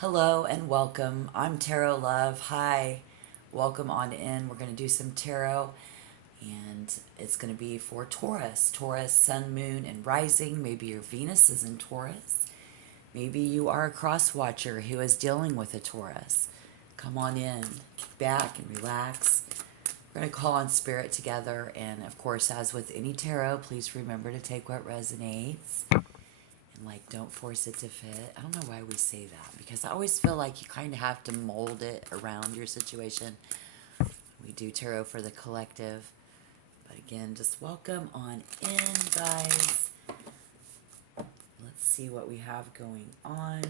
Hello and welcome. I'm Tarot Love. Hi, welcome on in. We're going to do some tarot, and it's going to be for Taurus. Taurus, sun, moon, and rising. Maybe your Venus is in Taurus. Maybe you are a cross watcher who is dealing with a Taurus. Come on in, kick back and relax. We're going to call on spirit together, and of course, as with any tarot, please remember to take what resonates. And like, don't force it to fit. I don't know why we say that, because I always feel like you kind of have to mold it around your situation. We do tarot for the collective. But again, just welcome on in, guys. Let's see what we have going on.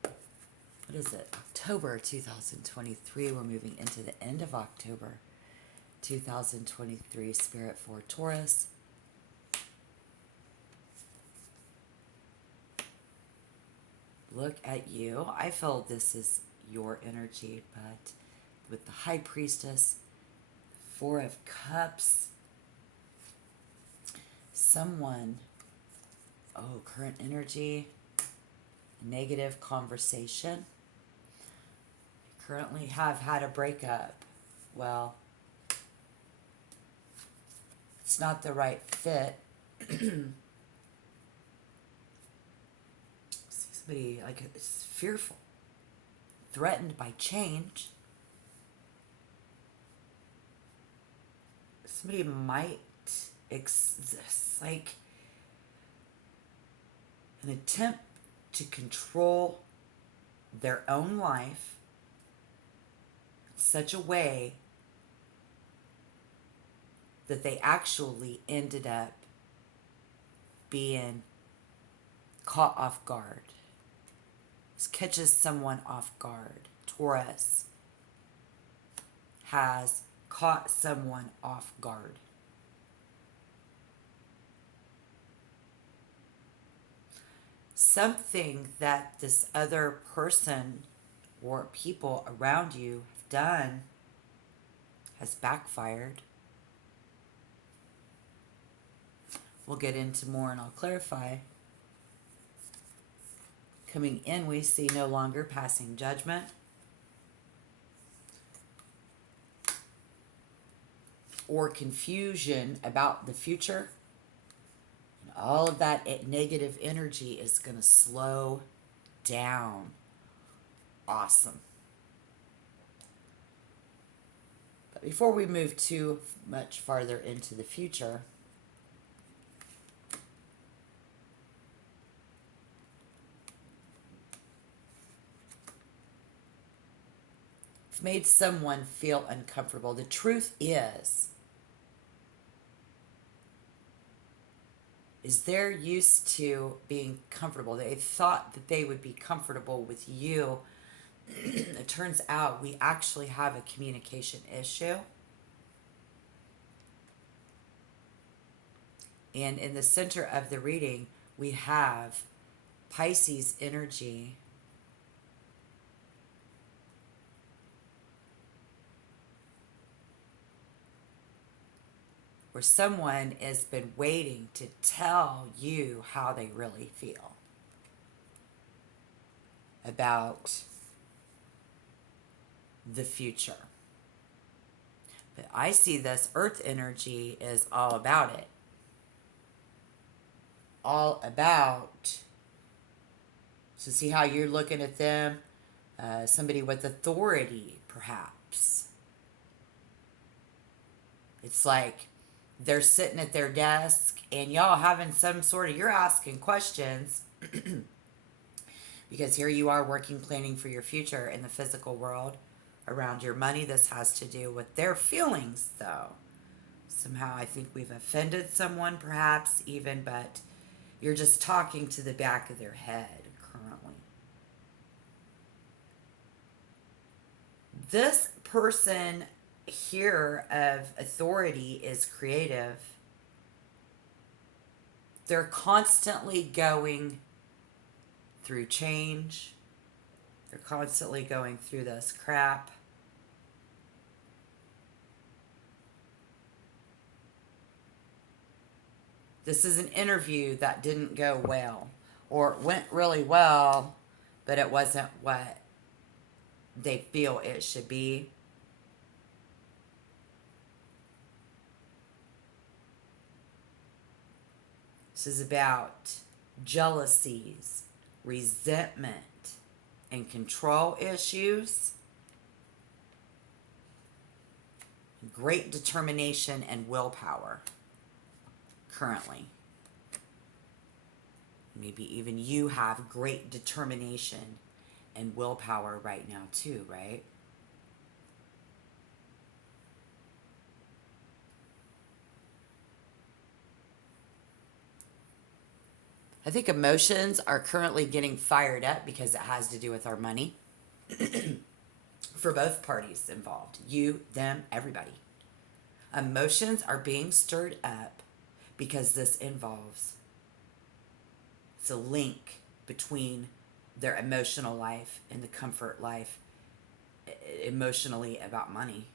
What is it? October 2023. We're moving into the end of October 2023. Spirit for Taurus. Look at you. I feel this is your energy, but with the High Priestess, Four of Cups, someone, current energy, negative conversation. You currently have had a breakup. Well, it's not the right fit. Somebody like is fearful, threatened by change. Somebody might like an attempt to control their own life in such a way that they actually ended up being caught off guard. This catches someone off guard. Taurus has caught someone off guard. Something that this other person or people around you have done has backfired. We'll get into more and I'll clarify. Coming in, we see no longer passing judgment. Or confusion about the future. And all of that negative energy is going to slow down. Awesome. But before we move too much farther into the future, it's made someone feel uncomfortable. The truth is they're used to being comfortable. They thought that they would be comfortable with you. It turns out we actually have a communication issue. And in the center of the reading, we have Pisces energy. Where someone has been waiting to tell you how they really feel about the future. But I see this earth energy is all about it. All about. So see how you're looking at them? Somebody with authority, perhaps. It's like they're sitting at their desk and y'all having some sort of, you're asking questions because here you are working, planning for your future in the physical world around your money. This has to do with their feelings, though. Somehow I think we've offended someone, perhaps even, but you're just talking to the back of their head currently. This person here of authority is creative. They're constantly going through change. They're constantly going through this crap. This is an interview that didn't go well, or it went really well, but it wasn't what they feel it should be. This is about jealousies, resentment, and control issues. Great determination and willpower currently. Maybe even you have great determination and willpower right now too, right? I think emotions are currently getting fired up because it has to do with our money for both parties involved. You, them, everybody. Emotions are being stirred up because this involves, it's a link between their emotional life and the comfort life emotionally about money.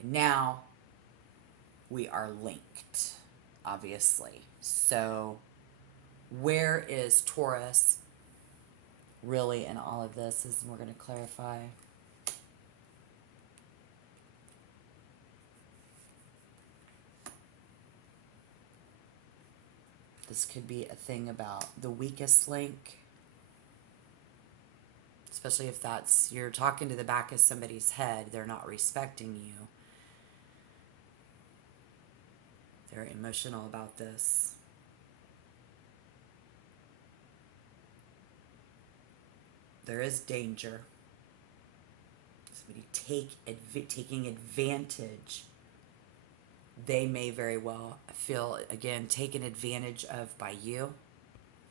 And now we are linked, obviously. So where is Taurus really in all of this? Is we're going to clarify. This could be a thing about the weakest link, especially if that's, you're talking to the back of somebody's head, they're not respecting you. They're emotional about this. There is danger. Somebody taking advantage. They may very well feel, again, taken advantage of by you.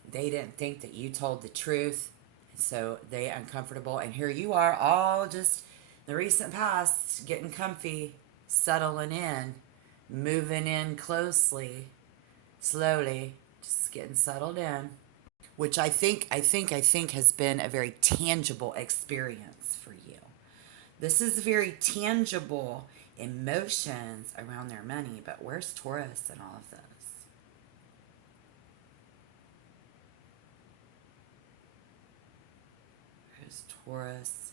They didn't think that you told the truth, and so they uncomfortable. And here you are, all just the recent past, getting comfy, settling in, moving in closely, slowly, just getting settled in. Which I think has been a very tangible experience for you. This is very tangible emotions around their money, but where's Taurus in all of this? Where's Taurus?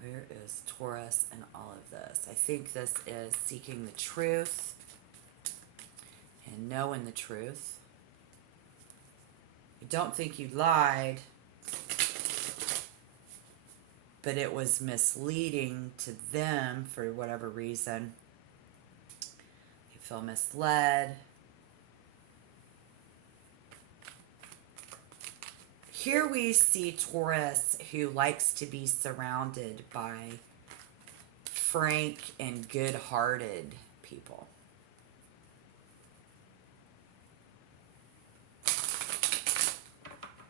Where is Taurus in all of this? I think this is seeking the truth and knowing the truth. I don't think you lied, but it was misleading to them for whatever reason. You feel misled. Here we see Taurus who likes to be surrounded by frank and good-hearted people.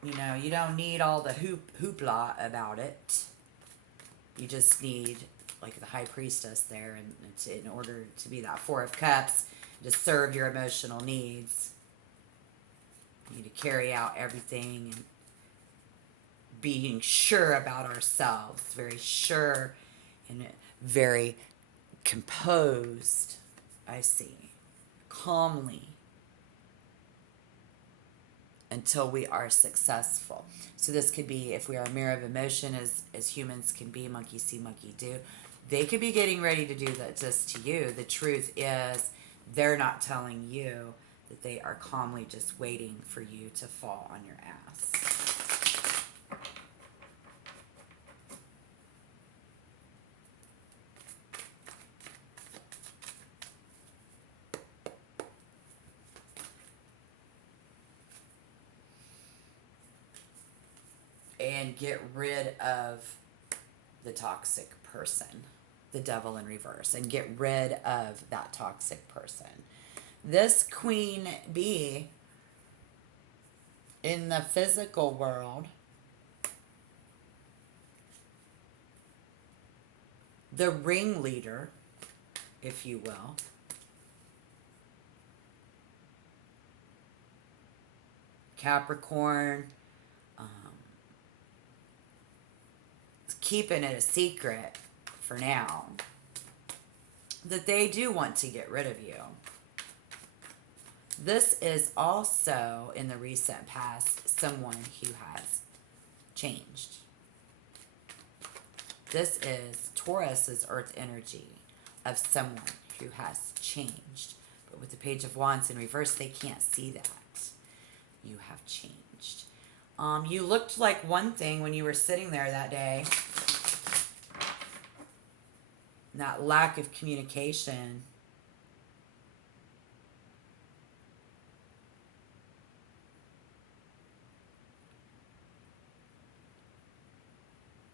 You know, you don't need all the hoopla about it. You just need, like the High Priestess there, and in order to be that Four of Cups, to serve your emotional needs. You need to carry out everything and being sure about ourselves, very sure and very composed, I see, calmly, until we are successful. So this could be, if we are a mirror of emotion, as humans can be, monkey see, monkey do, they could be getting ready to do this to you. The truth is, they're not telling you that they are calmly just waiting for you to fall on your ass. And get rid of the toxic person, the devil in reverse, and get rid of that toxic person. This queen bee in the physical world, the ringleader, if you will, Capricorn, keeping it a secret for now that they do want to get rid of you. This is also, in the recent past, someone who has changed. This is Taurus's earth energy of someone who has changed. But with the Page of Wands in reverse, they can't see that. You have changed. You looked like one thing when you were sitting there that day. That lack of communication.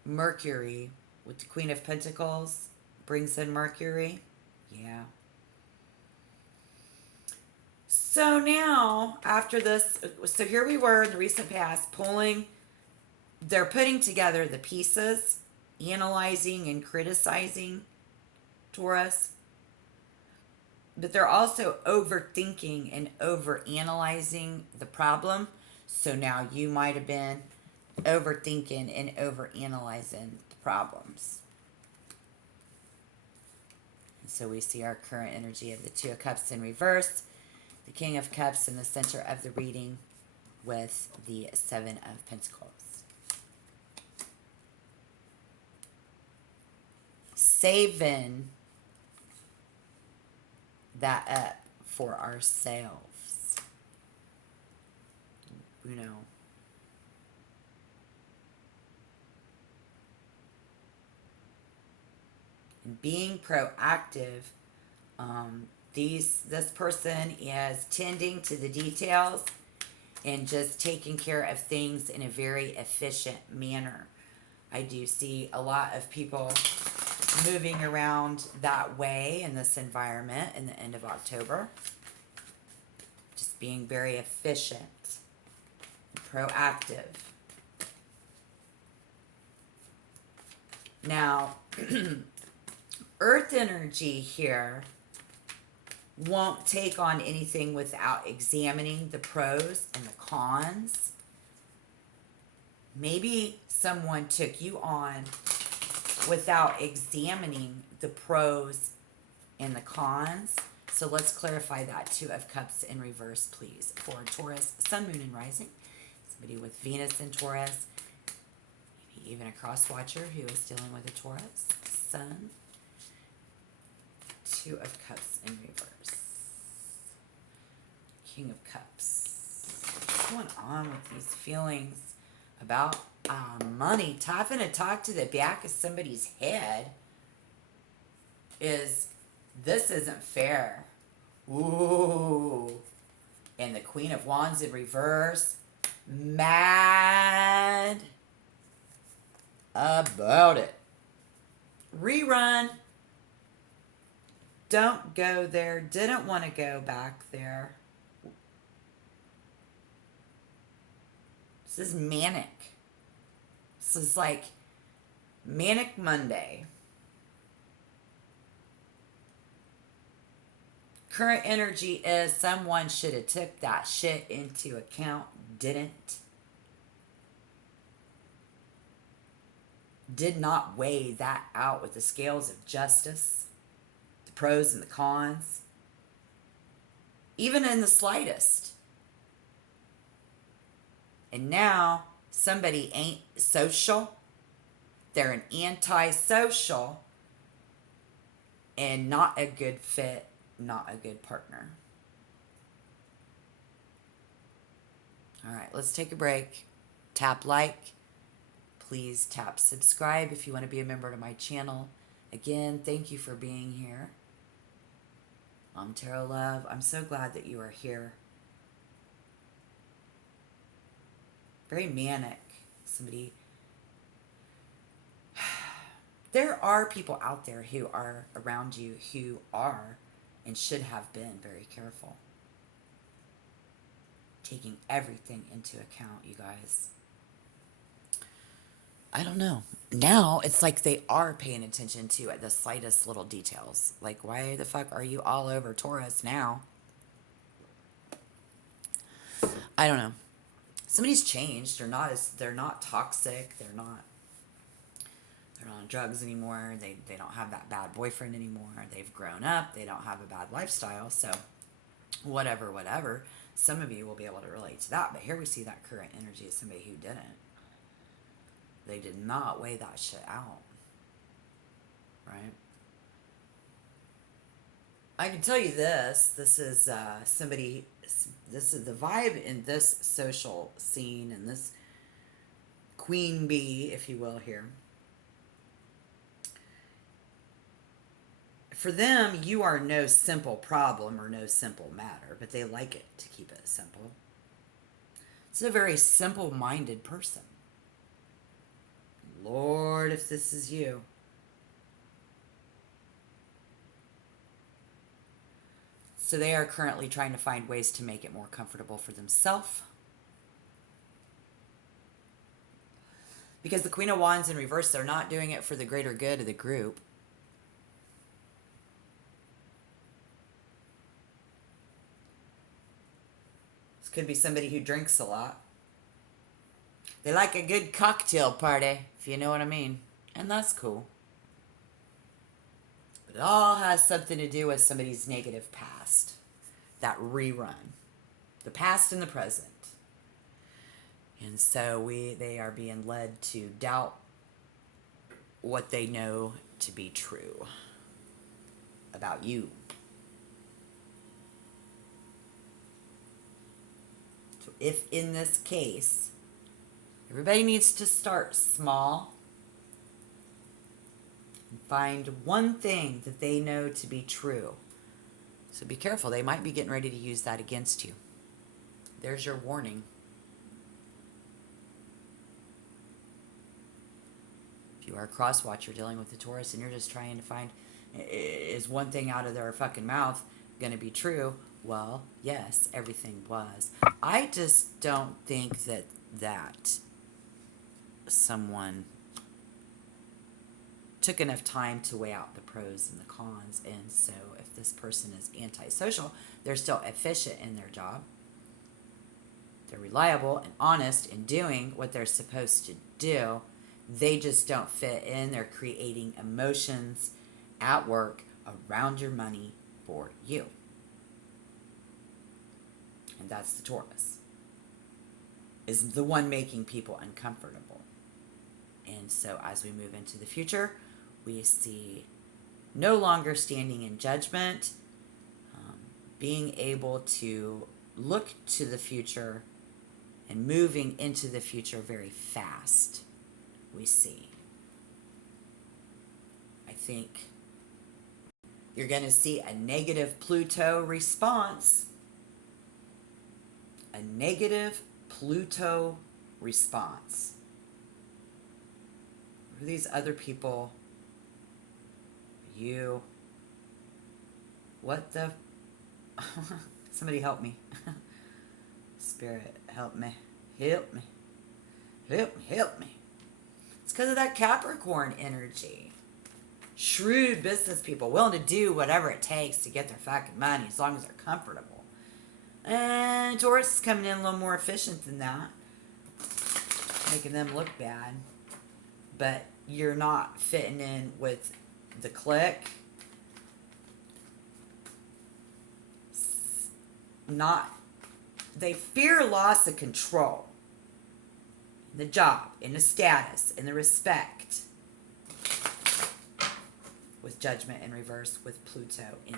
Mercury with the Queen of Pentacles brings in Mercury. Yeah. So now, after this, so here we were in the recent past they're putting together the pieces, analyzing and criticizing Taurus. But they're also overthinking and overanalyzing the problem. So now you might have been overthinking and overanalyzing the problems. And so we see our current energy of the Two of Cups in reverse, the King of Cups in the center of the reading with the Seven of Pentacles. Saving that up for ourselves. You know. And being proactive. This person is tending to the details and just taking care of things in a very efficient manner. I do see a lot of people moving around that way in this environment in the end of October. Just being very efficient, proactive. Now, Earth energy here won't take on anything without examining the pros and the cons. Maybe someone took you on without examining the pros and the cons. So let's clarify that. Two of Cups in reverse, please. For Taurus, Sun, Moon, and Rising. Somebody with Venus in Taurus. Maybe even a cross watcher who is dealing with a Taurus. Sun. Two of Cups in reverse. King of Cups. What's going on with these feelings about money? Having to talk to the back of somebody's head is, this isn't fair. Ooh. And the Queen of Wands in reverse. Mad about it. Rerun. Don't go there. Didn't want to go back there. This is manic. This is like Manic Monday. Current energy is someone should have took that shit into account. Didn't. Did not weigh that out with the scales of justice. The pros and the cons. Even in the slightest. And now, somebody ain't social. They're an anti-social. And not a good fit, not a good partner. Alright, let's take a break. Tap like. Please tap subscribe if you want to be a member to my channel. Again, thank you for being here. I'm Tarot Love. I'm so glad that you are here. Very manic. Somebody. There are people out there who are around you who are and should have been very careful. Taking everything into account, you guys. I don't know. Now it's like they are paying attention to the slightest little details. Like, why the fuck are you all over Taurus now? I don't know. Somebody's changed. They're not toxic. They're not. on drugs anymore. They don't have that bad boyfriend anymore. They've grown up. They don't have a bad lifestyle. So whatever. Some of you will be able to relate to that. But here we see that current energy of somebody who didn't. They did not weigh that shit out. Right? I can tell you this. This is somebody... This is the vibe in this social scene and this queen bee, if you will, here. For them, you are no simple problem or no simple matter, but they like it to keep it simple. It's a very simple-minded person. Lord, if this is you. So they are currently trying to find ways to make it more comfortable for themselves. Because the Queen of Wands in reverse, they're not doing it for the greater good of the group. This could be somebody who drinks a lot. They like a good cocktail party, if you know what I mean. And that's cool. But it all has something to do with somebody's negative past. That rerun. The past and the present. And so they are being led to doubt what they know to be true about you. So if in this case, everybody needs to start small and find one thing that they know to be true. So be careful. They might be getting ready to use that against you. There's your warning. If you are a crosswatcher, you're dealing with the Taurus and you're just trying to find, is one thing out of their fucking mouth going to be true? Well, yes, everything was. I just don't think that someone took enough time to weigh out the pros and the cons. And so if this person is antisocial, they're still efficient in their job. They're reliable and honest in doing what they're supposed to do. They just don't fit in. They're creating emotions at work around your money for you. And that's the Taurus. Is the one making people uncomfortable. And so as we move into the future, we see no longer standing in judgment, being able to look to the future and moving into the future very fast, we see. I think you're going to see a negative Pluto response. A negative Pluto response. Who are these other people? You. What the... Somebody help me. Spirit, help me. Help me. Help me. It's because of that Capricorn energy. Shrewd business people, willing to do whatever it takes to get their fucking money as long as they're comfortable. And Taurus is coming in a little more efficient than that. Making them look bad. But you're not fitting in with the clique. They fear loss of control. In the job, in the status, in the respect. With judgment in reverse, with Pluto in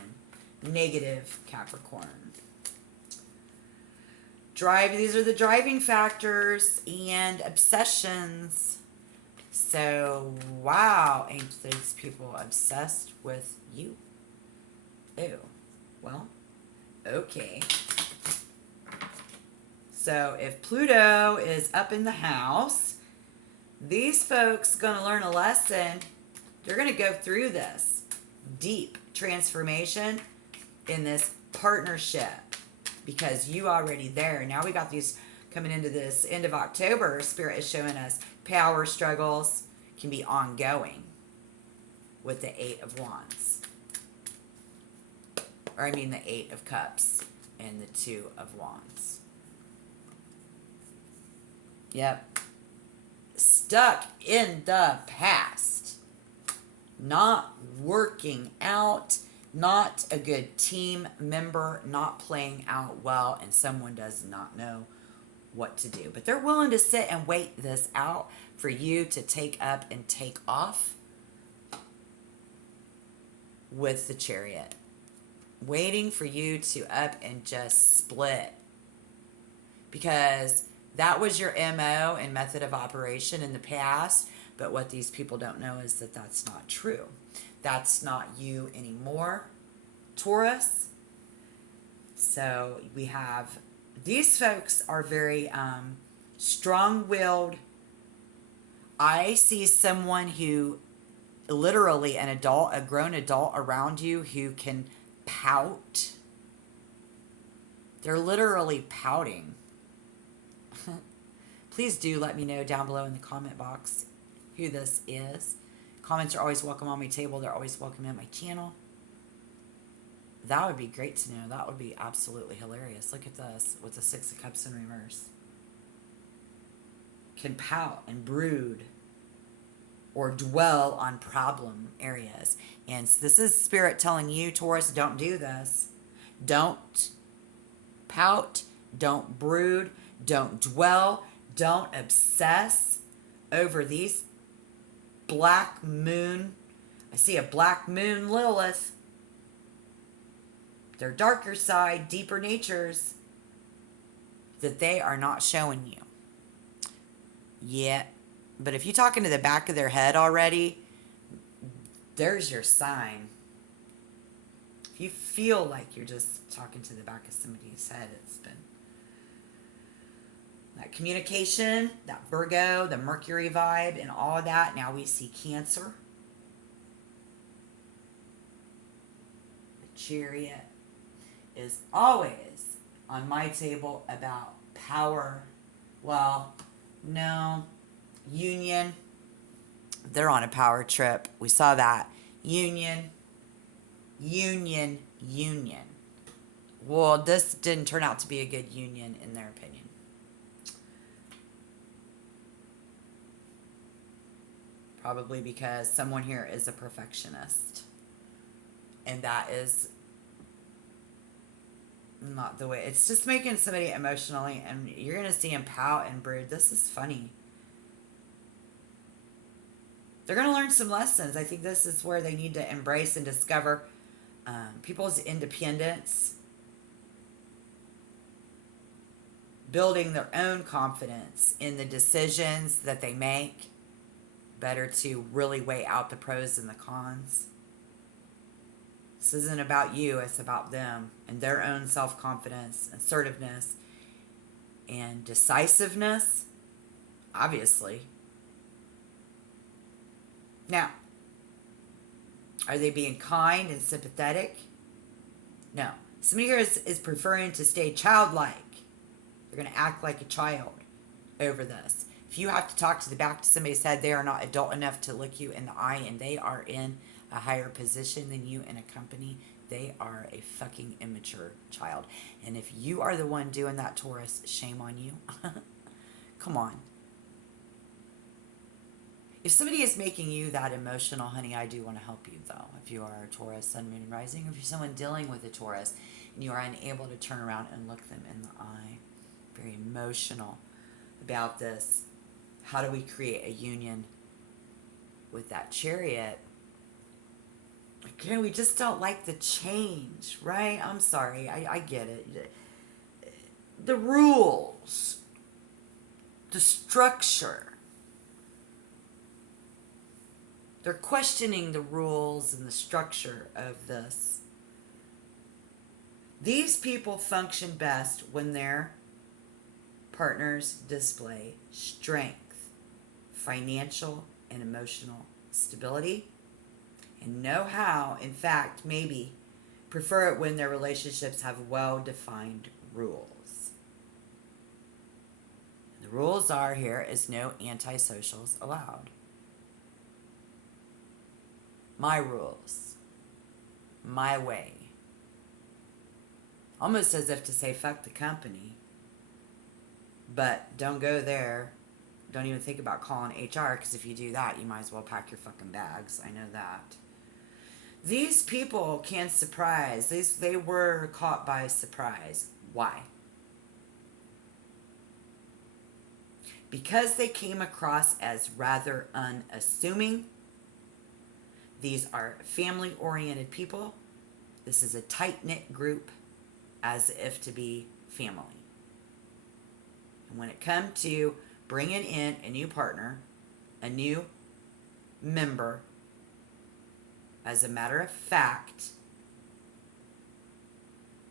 negative Capricorn. These are the driving factors and obsessions. So, wow, ain't these people obsessed with you? Ew. Well, okay. So, if Pluto is up in the house, these folks going to learn a lesson. They're going to go through this deep transformation in this partnership because you already there. Now we got these coming into this end of October. Spirit is showing us power struggles can be ongoing with the Eight of Wands. Or I mean the Eight of Cups and the Two of Wands. Yep. Stuck in the past. not working out, not a good team member, not playing out well, and someone does not know what to do. But they're willing to sit and wait this out for you to take up and take off with the Chariot. Waiting for you to up and just split. Because that was your MO and method of operation in the past. But what these people don't know is that that's not true. That's not you anymore, Taurus. So we have, these folks are very strong-willed. I see someone who, literally an adult, a grown adult around you who can pout. They're literally pouting. Please do let me know down below in the comment box who this is. Comments are always welcome on my table. They're always welcome in my channel. That would be great to know. That would be absolutely hilarious. Look at this with the Six of Cups in reverse. Can pout and brood or dwell on problem areas. And this is Spirit telling you, Taurus, don't do this. Don't pout. Don't brood. Don't dwell. Don't obsess over these black moon. I see a black moon Lilith. Their darker side, deeper natures that they are not showing you yet. But if you talk into the back of their head already, there's your sign. If you feel like you're just talking to the back of somebody's head, it's been that communication, that Virgo, the Mercury vibe, and all of that. Now we see Cancer. The Chariot is always on my table about power. Well, no. Union. They're on a power trip. We saw that. Union. Union. Union. Well, this didn't turn out to be a good union in their opinion. Probably because someone here is a perfectionist. And that is not the way. It's just making somebody emotionally, and you're going to see them pout and brood. This is funny. They're going to learn some lessons. I think this is where they need to embrace and discover people's independence, building their own confidence in the decisions that they make. Better to really weigh out the pros and the cons. This isn't about you, it's about them and their own self-confidence, assertiveness, and decisiveness, obviously. Now, are they being kind and sympathetic? No. Somebody here is preferring to stay childlike. They're going to act like a child over this. If you have to talk to the back of somebody's head, they are not adult enough to look you in the eye, and they are in a higher position than you in a company. They are a fucking immature child. And if you are the one doing that, Taurus, shame on you. Come on. If somebody is making you that emotional, honey, I do want to help you, though. If you are a Taurus, Sun, Moon, and Rising, or if you're someone dealing with a Taurus, and you are unable to turn around and look them in the eye, very emotional about this. How do we create a union with that Chariot? Again, we just don't like the change, right? I'm sorry. I get it. The rules, the structure. They're questioning the rules and the structure of this. These people function best when their partners display strength, financial and emotional stability, and know how, in fact, maybe prefer it when their relationships have well-defined rules. The rules are here is no antisocials allowed. My rules. My way. Almost as if to say, fuck the company. But don't go there. Don't even think about calling HR, because if you do that, you might as well pack your fucking bags. I know that. These people can surprise. They were caught by surprise. Why? Because they came across as rather unassuming. These are family-oriented people. This is a tight-knit group, as if to be family. And when it comes to bringing in a new partner, a new member, as a matter of fact,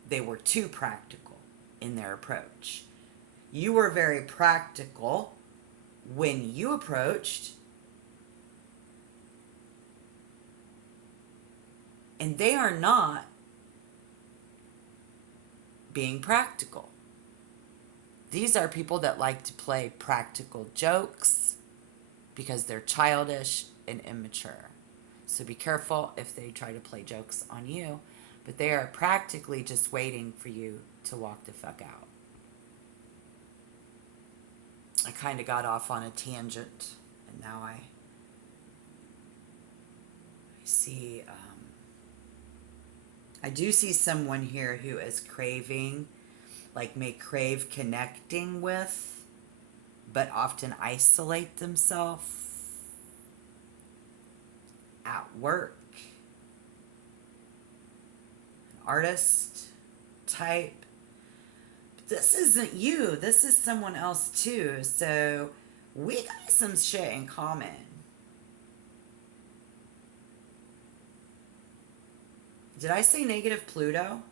they were too practical in their approach. You were very practical when you approached, and they are not being practical. These are people that like to play practical jokes because they're childish and immature. So be careful if they try to play jokes on you, but they are practically just waiting for you to walk the fuck out. I kind of got off on a tangent, and now I see, I do see someone here who is craving, like may crave connecting with, but often isolate themselves at work. An artist type. But this isn't you. This is someone else too. So we got some shit in common. Did I say negative Pluto?